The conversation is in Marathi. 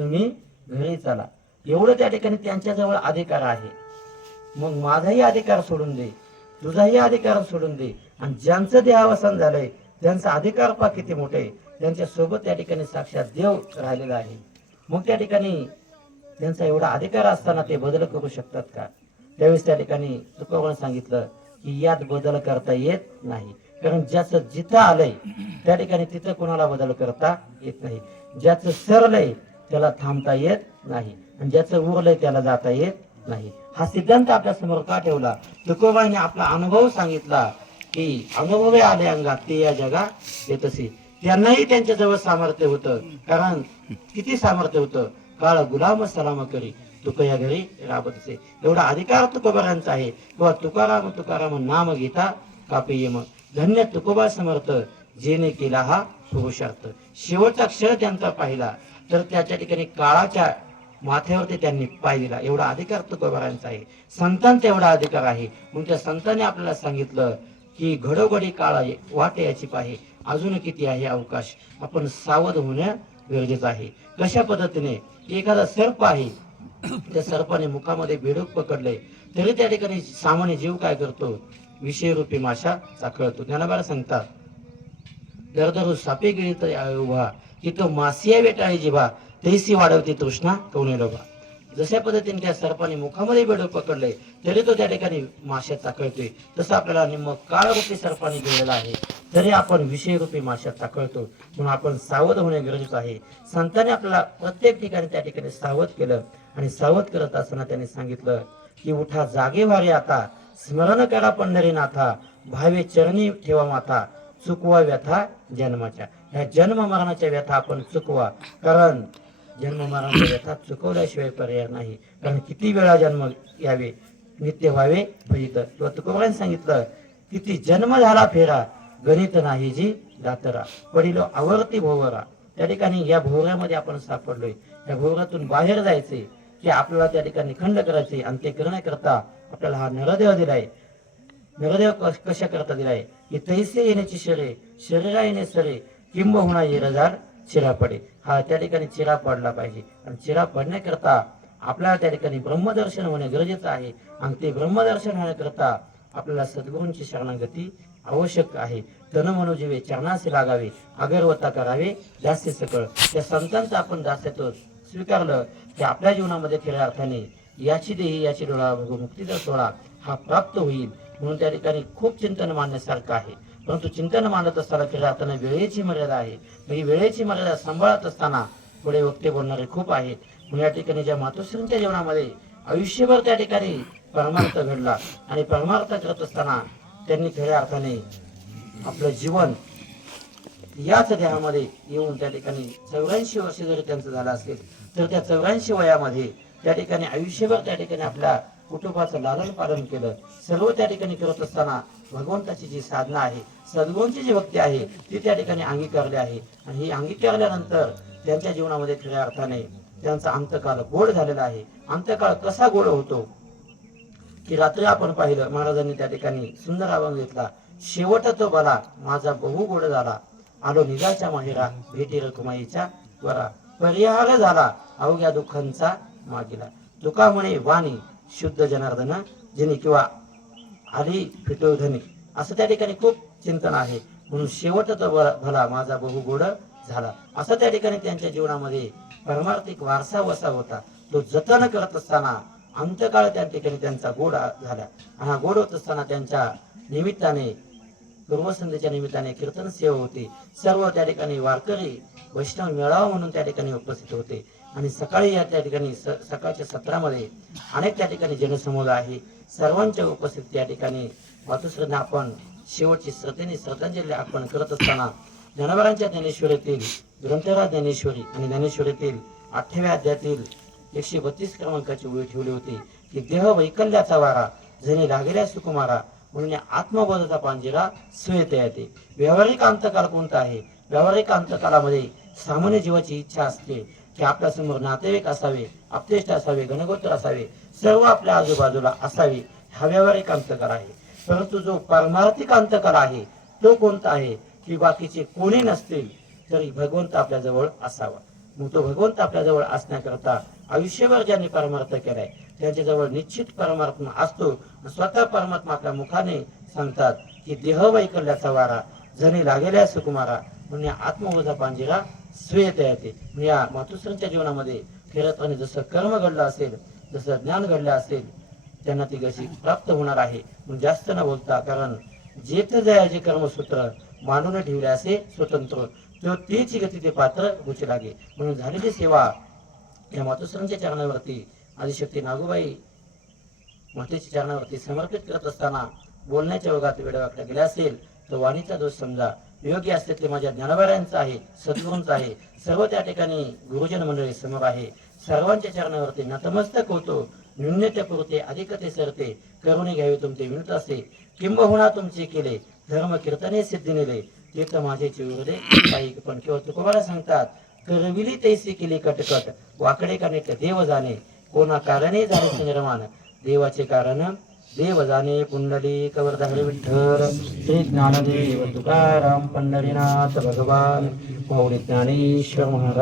तुम्ही घरी चला. एवढं त्या ठिकाणी त्यांच्याजवळ अधिकार आहे. मग माझाही अधिकार सोडून दे तुझाही अधिकार सोडून दे. आणि ज्यांचं देहावसान झालंय त्यांचा अधिकार पा किती मोठे त्यांच्यासोबत त्या ठिकाणी साक्षात देव राहिलेला आहे. मग त्या ठिकाणी त्यांचा एवढा अधिकार असताना ते बदल करू शकतात का? त्यावेळेस त्या ठिकाणी तुकोबाने सांगितलं की यात बदल करता येत नाही. कारण ज्याचं जिथं आलंय त्या ठिकाणी तिथं कोणाला बदल करता येत नाही. ज्याचं सरलंय त्याला थांबता येत नाही. आणि ज्याचं उरलंय त्याला जाता येत नाही. हा सिद्धांत आपल्यासमोर का ठेवला? तुकोबाईने आपला अनुभव सांगितला की अनुभवे आले अंगात ते या जगा येतसे त्यांनाही त्यांच्या जवळ सामर्थ्य होतं. कारण किती सामर्थ्य होतं? काळ गुलाम सलाम करी तुक या घरी राबत असे. एवढा अधिकार तुकोबारांचा आहे. किंवा तुकाराम तुकाराम नाम घेता कापे ये मग धन्य तुकोबा समर्थ जेने केला हा पुरुषार्थ. शेवटचा क्षण त्यांचा पाहिला. तर त्याच्या ठिकाणी काळाच्या माथ्यावरती त्यांनी पाय दिला. एवढा अधिकार तुकोबारांचा आहे. संतांचा एवढा अधिकार आहे. म्हणून त्या संतांनी आपल्याला सांगितलं की घडोघडी काळ आहे वाटे याची पाहे. अजून किती आहे अवकाश? आपण सावध होणं गरजेचं आहे. कशा पद्धतीने? एखादा सर्प आहे. त्या सर्पाने मुखामध्ये बेडूक पकडले. तरी त्या ठिकाणी सामान्य जीव काय करतो? विषयरूपी माशा चाकळतो. ज्ञानाबाला सांगतात दरदर सापे गिळीत उभा. की तो मासिया वेटाळी जिभा तैसी वाढवते तृष्णा कवणे लोभा. जशा पद्धतीने त्या सर्पाने मुखामध्ये बेडूक पकडले तरी तो त्या ठिकाणी माश्या चाकळतोय. तसं आपल्याला निम्म काळरूपी सर्पाने गेलेला आहे. तरी आपण विषयरूपी माश्या चाकळतो. म्हणून आपण सावध होणे गरजेचं आहे. संतांनी आपल्याला प्रत्येक ठिकाणी त्या ठिकाणी सावध केलं आणि सावध करत असताना त्यांनी सांगितलं की उठा जागे वारे आता. स्मरण करा पंढरीनाथा. भावे चरणी ठेवा माथा चुकवा व्यथा जन्माच्या. ह्या जन्म मरणाच्या व्यथा आपण चुकवा. कारण जन्म मरणाच्या व्यथा चुकवल्याशिवाय पर्याय नाही. कारण किती वेळा जन्म यावे नित्य व्हावे भयित किंवा तुकोबाने सांगितलं किती जन्म झाला फेरा गणित नाही जी दातरा. पडिलो आवर्ती भोवरा. त्या ठिकाणी या भोवऱ्यामध्ये आपण सापडलोय. या भोवऱ्यातून बाहेर जायचे की आपल्याला त्या ठिकाणी खंड करायचे आणि ते करण्याकरता आपल्याला हा नरदेव दिलाय. नरदेव कशा करता दिलाय? की तैसे येण्याची शरे शरीरा येणे सरे किंबहुना येरजार चिरा पडे. हा त्या ठिकाणी चिरा पडला पाहिजे. आणि चिरा पडण्याकरता आपल्याला त्या ठिकाणी ब्रह्मदर्शन होणे गरजेचं आहे. आणि ते ब्रह्मदर्शन होण्याकरता आपल्याला सद्गुरूंची शरणागती आवश्यक आहे. तन मनोजीवे चरणासे लागावे अगरवता करावे जास्ती सकळ. त्या संतांचा आपण दास्यत्व स्वीकारलं की आपल्या जीवनामध्ये खऱ्या अर्थाने याची देही याची डोळा मुक्तीचा सोळा हा प्राप्त होईल. म्हणून त्या ठिकाणी खूप चिंतन मानण्यासारखं आहे. परंतु चिंतन मांडत असताना खऱ्या अर्थाने वेळेची मर्यादा आहे. मग ही वेळेची मर्यादा सांभाळत असताना पुढे वक्ते बोलणारे खूप आहेत. म्हणून या ठिकाणी ज्या मातोश्रींच्या जीवनामध्ये आयुष्यभर त्या ठिकाणी परमार्थ घडला आणि परमार्थ करत असताना त्यांनी खऱ्या अर्थाने आपलं जीवन याच देहामध्ये येऊन त्या ठिकाणी चौऱ्याऐंशी वर्ष जरी त्यांचं झालं असेल तर त्या चौऱ्याऐंशी वयामध्ये त्या ठिकाणी आयुष्यभर त्या ठिकाणी आपल्या कुटुंबाचं लालन पालन केलं. सर्व त्या ठिकाणी करत असताना भगवंताची जी साधना आहे सद्गुणची जी भक्ती आहे ती त्या ठिकाणी अंगीकारली आहे. आणि ही अंगीकारल्यानंतर त्यांच्या जीवनामध्ये खऱ्या अर्थाने त्यांचा अंतकाल गोड झालेला आहे. अंतकाळ कसा गोड होतो? की रात्री आपण पाहिलं महाराजांनी त्या ठिकाणी सुंदर आवाज घेतला. शेवट तो बला माझा बहु गोड झाला. आलो निघाच्या माहेरा भेटी रकुमाईच्या वरा. परिहार झाला. अवघ्या दुःखांचा मागिला. तुका म्हणे वाणी शुद्ध जनार्दन जनी किंवा आली फिटोधनी असं त्या ठिकाणी खूप चिंतन आहे. म्हणून शेवट तो भला माझा बहु गोड झाला. असं त्या ठिकाणी त्यांच्या जीवनामध्ये परमार्थिक वारसा वसा होता. तो जतन करत असताना अंतकाळ त्या ठिकाणी त्यांचा गोड झाला. आणि हा गोड होत असताना त्यांच्या निमित्ताने पूर्वसंध्येच्या निमित्ताने कीर्तन सेवा होती. सर्व त्या ठिकाणी वारकरी वैष्णव मेळावा म्हणून त्या ठिकाणी उपस्थित होते. आणि सकाळी या त्या ठिकाणी स- सकाळच्या सत्रामध्ये अनेक त्या ठिकाणी जनसमुदाय आहे. सर्वांच्या उपस्थित त्या ठिकाणी मातुश्रींना आपण शेवटची श्रद्धेने श्रद्धांजली अर्पण करत असताना जनावरांच्या ज्ञानेश्वरीतील ग्रंथराज ज्ञानेश्वरी आणि ज्ञानेश्वरीतील अठ्ठाव्या अध्यायातील एकशे बत्तीस क्रमांकाची ओळी ठेवली होती की देह वैकल्याचा वारा जणी लागेल्या सुकुमारा म्हणून या आत्मबोधाचा पांजिरा स्वेत येते. व्यावहारिक अंतकाल कोणता आहे? व्यावहारिक अंतकालामध्ये सामान्य जीवाची इच्छा असते. की आपल्यासमोर नातेवाईक असावे आपतेष्ट असावे गणगोत्र असावे सर्व आपल्या आजूबाजूला असावे हा व्यावहारिक अंतकार आहे. परंतु जो पारमार्थिक अंतकार आहे तो कोणता आहे की बाकीचे कोणी नसतील तरी भगवंत आपल्या जवळ असावा. मग तो भगवंत आपल्याजवळ असण्याकरता आयुष्यभर ज्यांनी परमार्थ केलाय त्यांच्याजवळ निश्चित परमात्मा असतो. स्वतः परमात्मा आपल्या मुखाने सांगतात की देह वैकल्याचा वारा जणी लागेल्या सुकुमारा म्हणजे आत्मवजा पांजिरा श्रेयत येते या मातुश्रींच्या जीवनामध्ये फिरतपणे जसं कर्म घडलं असेल जसं ज्ञान घडलं असेल त्यांना ती गशी प्राप्त होणार आहे म्हणून जास्त न बोलता कारण जेथ जयाचे कर्मसूत्र मानून ठेवले असे स्वतंत्र तो तेची गती ते पात्र गुची लागे. म्हणून झालेली सेवा या मातुश्रींच्या चरणावरती आदिशक्ती नागूबाई मातेच्या चरणावरती समर्पित करत असताना बोलण्याच्या ओघात वेळ वाकला गेला असेल तर वाणीचा दोष समजा योग्य असते ते माझ्या ज्ञानबाऱ्यांचं आहे सद्गुरूंचं आहे. सर्व त्या ठिकाणी गुरुजन मंडळी समोर आहे. सर्वांच्या चरणावरती नतमस्तक होतो. न्यून्यते पुरते अधिक ते सरते. करुणी घ्यावे तुमचे विनत असे. किंबहुना तुमचे केले धर्म कीर्तने सिद्धी नेले. ते तर माझे चिवरले काही पण केवळ तुकोबाला सांगतात. करविली तैसी केली कटकट वाकडे काने देव जाणे. कोणा कारणे झाले निर्माण. देवाचे कारण देव जाणे कवर कवरधारी विठ्ठल श्री ज्ञानदेव तुकाराम पंढरीनाथ भगवान पौरी ज्ञानेश्वर महाराज।